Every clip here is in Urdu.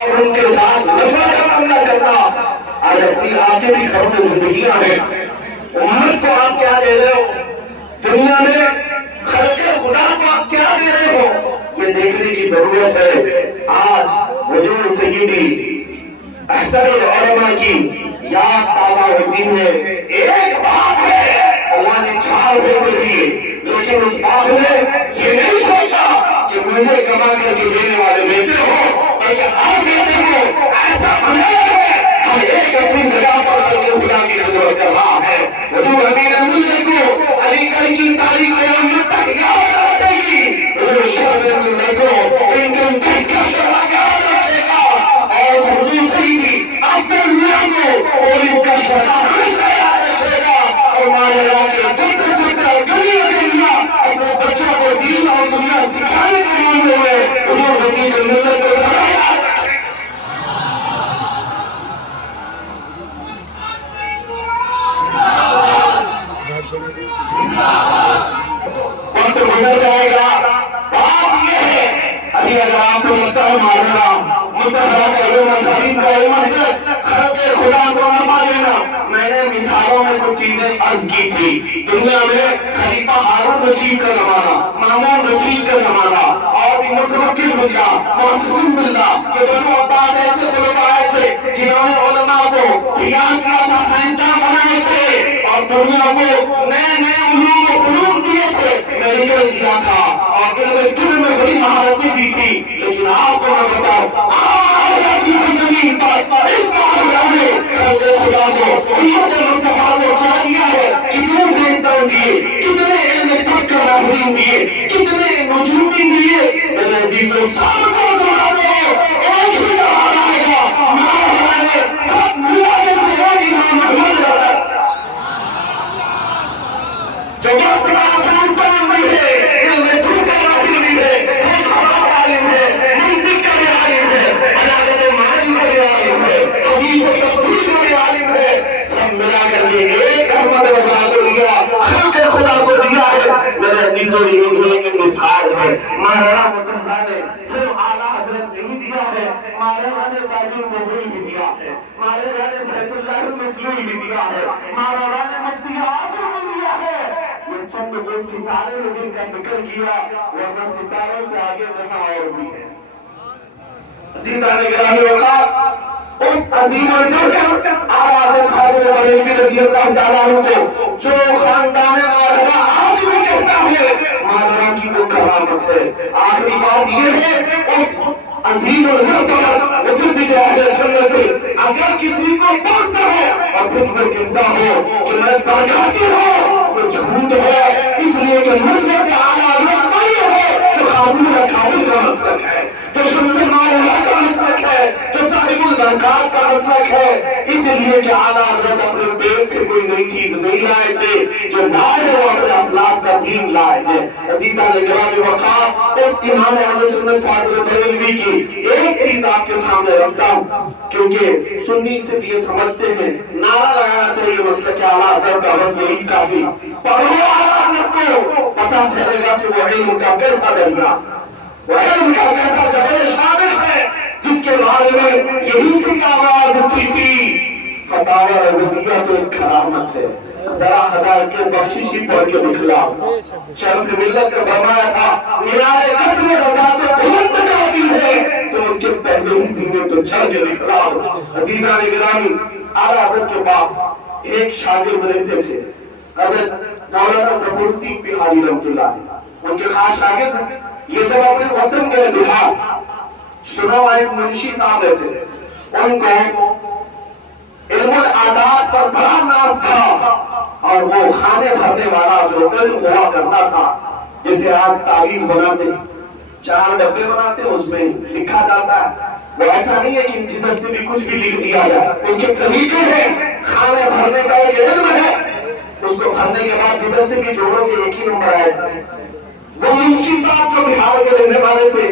اور ان کے ساتھ لمبا معاملہ کرنا. آج اپنی آپ کے بھی گھروں میں زندگیاں ہیں. امت کو آپ کیا دے رہے ہو؟ دنیا میں خلق خدا کو آپ کیا دے رہے ہو؟ یہ دیکھنے کی ضرورت ہے. آج حضور سیدی احسن العلماء کی یاد تازہ ہوتی ہے. ایک باپ ہے، اللہ نے 4 بیٹے دیے، لیکن اس باپ نے یہ نہیں سوچا کہ مجھے کما کر کے دینے والے بیٹے ہو، بلکہ آپ بیٹے کو ایسا بنایا ہے کہ ایک اپنی جگہ پر خدا کی خدمت کر رہا ہے. حضور امیر الملت کو علی گڑھ کی تاریخ قیامت تک یاد رکھے گی. حضور شہر الملت کو انکم ٹیکس کا شرح یاد رکھے گا. اور حضور سیدی افضل اللہ کو پولیس کا شرح ہمیشہ یاد رکھے گا. اور ماجرا کے چھوٹے چھوٹے دنیا اپنے بچوں کو دین اور دنیا سکھانے کے معاملے میں حضور امیر الملت کو سدا یاد رکھے گا. وقت گزر جائے گا. بات یہ ہے، ابھی اگر آپ کو لگتا ہے معاملہ متحرہ کرو مسائل کا مسئلہ خلق خدا کو نہ ماننا. میں نے مثالوں میں کچھ چیزیں عرض کی تھی. دنیا میں خلیفہ ہارون رشید کا زمانہ، مامون رشید کا زمانہ، اور متوکل باللہ، معتصم باللہ، یہ بنو عباس ایسے خلفاء آئے تھے جنہوں نے علماء کو بیان کیا تھا، سائنسداں بنائے تھے اور دنیا کو نئے نئے علوم و فنون دیے تھے، میڈیکل دیا تھا اور علم طب میں بڑی مہارتیں دی تھی. لیکن آپ کو میں بتاؤں، آج کی زمین پر اس معاملہ میں خلق خدا کو امت مصطفیٰ کو کیا دیا ہے؟ کتنے سائنسدان دیے، کتنے علم طب کا محروم دیے، کتنے نجومی دیے. میرے عزیزوں، سب کو سنا دو، ایک ہی جواب آئے گا. ہمارے سب ملا کے تیرے امام محمد جو بہت بڑا سائنسدان بھی ہے، علم طب کا ماہر بھی ہے، فلسفہ کا عالم ہے، منطق کا بھی عالم ہے، بلاغت معنی کا بھی عالم ہے، حدیث و تفسیر کا بھی عالم ہے. سب ملا کر کے ایک احمد رضا کو دیا، خلق خدا کو دیا ہے. میرے عزیزوں، یہ ایک مثال ہے. مولانا مطلع نے صرف اعلیٰ حضرت نہیں دیا ہے، مولانا نے تاج المغول بھی دیا ہے، مولانا نے سیف اللہ المسلول بھی دیا ہے، مولانا نے مفتی اعظم بھی دیا ہے. یہ چند وہ ستارے نے جن کا ذکر کیا، ورنہ ستاروں سے آگے جگہ اور بھی ہے. عزیزان گرامی اوقات، اس عظیم الجوہر اعلیٰ حضرت خواجہ بریلوی رضی اللہ تعالیٰ عنہ کو جو خاندان ماجرا آج بھی کہتا ہے، ماجرا کی وہ کرامت ہے. آخری بات یہ ہے، اس عظیم المرتبہ مجدد اہل سنت سے اگر کسی کو پوچھتا ہے اور خود میں کہتا ہو کہ میں باغاتی ہوں، وہ جھوٹ ہے. اس لیے کہ مسلک اعلیٰ حضرت نہیں ہے جو خاتون اکابر کا مسلک ہے، جو شمس مالا کا مسلک ہے، جو صاحب البرکات کا مسلک ہے. اس لیے کہ اعلیٰ حضرت اپنے پیٹ سے کوئی نئی چیز نہیں لائے تھے، جو لائے وہ اپنے اسلاف کا دین لائے ہیں. عزیزان گرامی وقار، اس امام اہل سنت خواجہ بریلوی کی ایک چیز آپ کے سامنے رکھتا ہوں، کیونکہ سنی سے یہ سمجھتے ہیں نعرہ لگانا چاہیے مسلک اعلیٰ حضرت کا، بس یہی کافی. پڑھو اعلیٰ حضرت کو، پتہ چلے گا کہ وہ علم کا کیسا درجہ، وہ علم کا کیسا جبل شامل ہے جس کے بارے میں یہی سی آواز اٹھی تھی. فتاوی رضویہ تو ایک کرامت ہے. ذرا ہزار کے بخششی پڑھ کے نکلا. شرف ملت کا فرمایا تھا، میرے قدر رضا تو بہت بڑی ہے، تو اس کے پہلے ہی زندگی تو چھڑ کے نکلا. عزیزان گرامی، اعلیٰ حضرت کے پاس ایک شاگرد رہتے تھے، حضرت مولانا ظفر الدین بہاری رحمۃ اللہ. ان کے خاص شاگرد یہ سب اپنے وطن کے بہار سنو ایک منشی صاحب رہتے تھے. ان کو علم العادات پر بڑا ناز تھا اور وہ کھانے بھرنے والا جو علم ہوا کرتا تھا. جیسے آج تعویذ بناتے، 4 ڈبے بناتے، اس میں لکھا جاتا ہے. وہ ایسا نہیں ہے کہ جدھر سے بھی کچھ بھی لکھ دیا جائے، اس کے طریقے ہیں. کھانے بھرنے کا ایک علم ہے، اس کو بھرنے کے بعد جدھر سے بھی جوڑو گے ایک ہی نمبر آئے گا. وہ منشی صاحب جو بہار کے رہنے والے تھے،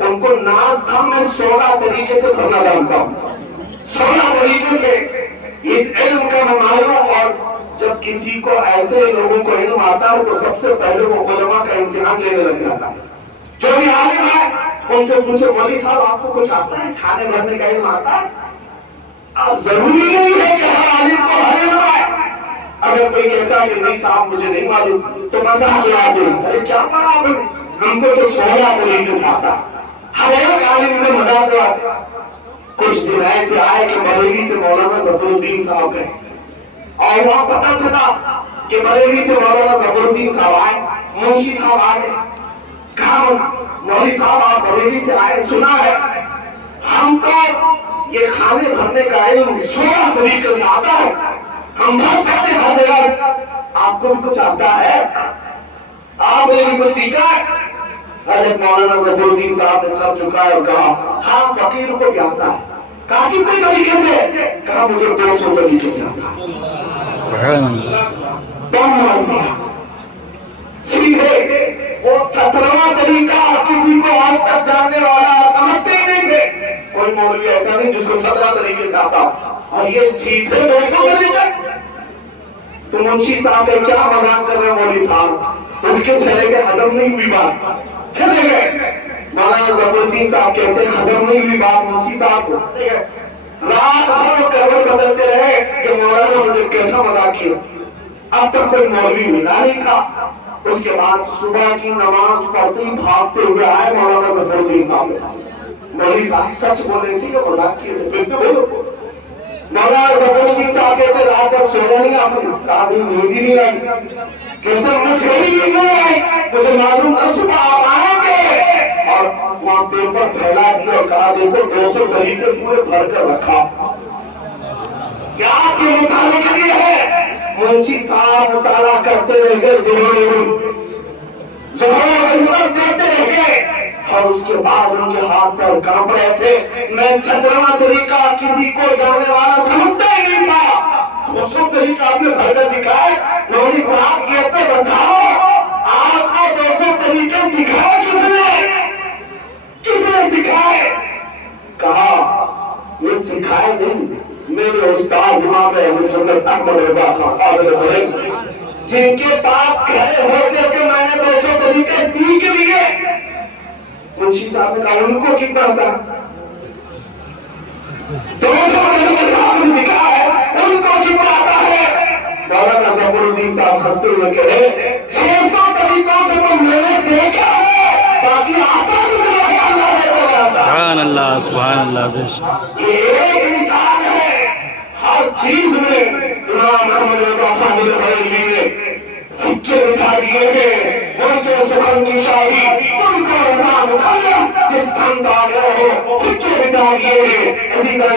ان کو ناز تھا میں 16 طریقے سے بھرنا جانتا ہوں. 16 طریقے سے اس علم کا میں ماہر ہوں. اور جب کسی کو ایسے لوگوں کو علم آتا ہے تو سب سے پہلے وہ علماء کا امتحان لینے لگ جاتا ہے. جو بھی عالم ہے ان سے پوچھے مولوی صاحب آپ کو کچھ آتا ہے کھانے بھرنے کا علم آتا ہے؟ اب ضروری نہیں ہے کہ ہر عالم کو ہر علم آئے. اگر کوئی کہتا ہے کہ نہیں صاحب مجھے نہیں معلوم تو مذاق اڑا دیں. ارے کیا پڑھا آپ نے؟ ہم کو تو 16 پولیس آتا. ہر ایک عالم میں مذاق اڑاتے. کچھ دن ایسے آئے کہ بریلی سے مولانا ظفر الدین صاحب گئے اور وہاں پتہ چلا کہ بریلی سے مولانا ظفر الدین صاحب آئے. منشی صاحب آئے. کہا مولوی صاحب آپ بریلی سے آئے, سنا ہے ہم کو یہ کھانے بھرنے کا علم 16 طریقے سے آتا ہے, ہم بھر سکتے ہر جگہ. آپ کو بھی کچھ آتا ہے؟ آپ نے بھی کچھ سیکھا ہے؟ حضرت مولانا ظفر الدین صاحب نے سر جھکایا اور کہا ہاں فقیر کو بھی آتا ہے. کہا کس طریقے سے؟ کہا مجھے 200 طریقے سے آتا ہے. دم مار دیا. سیدھے وہ 17واں طریقہ کسی کو آج تک جاننے والا سمجھتے ہی نہیں تھے. کوئی مولوی ایسا نہیں جس کو 17 طریقے سے آتا, اور یہ سیدھے 200 طریقے. تو منشی صاحب کا کیا مذاق کر رہے ہیں مولوی صاحب؟ ان کے چلے گئے, ہضم نہیں ہوئی بات, چلے گئے. مولانا ظفر الدین صاحب کہتے ہیں ہضم نہیں ہوئی بات منشی صاحب کو. رات بھر کروٹ بدلتے رہے کہ مولانا مجھے کیسا مذاق کیا. اب تک کوئی مولوی ملا نہیں تھا. اس کے بعد صبح کی نماز پڑھتے ہی بھاگتے ہوئے آئے مولانا ظفر الدین صاحب. مولوی صاحب سچ بول رہے تھے کہ مذاق کیے تھے, پھر سے بولو. مولانا ظفر الدین صاحب کہتے رات بھر سونا نہیں آپ نے. کہا بھی نیند ہی نہیں آئی. کہتے مجھے بھی نیند نہیں آئی, مجھے معلوم تھا صبح آپ آئیں گے. اور وہاں پیپر پھیلا دیا اور کہا دیکھو 200 طریقے پورے بھر کر رکھا. کیا آپ کے مطالعے کے لیے ہے؟ منشی صاحب مطالعہ کرتے رہے, ضرور کرتے رہے. اور اس کے بعد ان کے ہاتھ پر کانپ رہے تھے. میں 17واں طریقہ کسی کو جاننے والا سمجھتا ہی نہیں تھا. 200 طریقہ آپ نے بھر کر دکھائے. مولوی صاحب یہ تو بتاؤ آپ کو 200 طریقے سکھائے کس نے؟ کس نے سکھائے؟ کہا یہ سکھائے نہیں, میرے استاد امام اہل سنت احمد رضا خان قابل بریلوی, جن کے پاس کھڑے ہوتے تھے میں نے 200 طریقے سیکھ لیے. منشی صاحب نے کہا ان کو کتنا تھا؟ 200 طریقے صاحب نے دکھا ہے, ان کو کتنا آتا ہے؟ مولانا ظفر الدین صاحب ہنستے ہوئے کہے 600 طریقوں سے تو میں نے دیکھا ہے, باقی آتا سبحان اللہ سبحان اللہ. یہ ایک مثال ہے ہر چیز میں. امام احمد رضا خان بریلوی نے سکے بٹھا دیے ہیں. ان کے سخن کی شاہی ان کو رضا مسلم جس خاندان میں ہو سکے بٹھا دیے ہیں. اسی طرح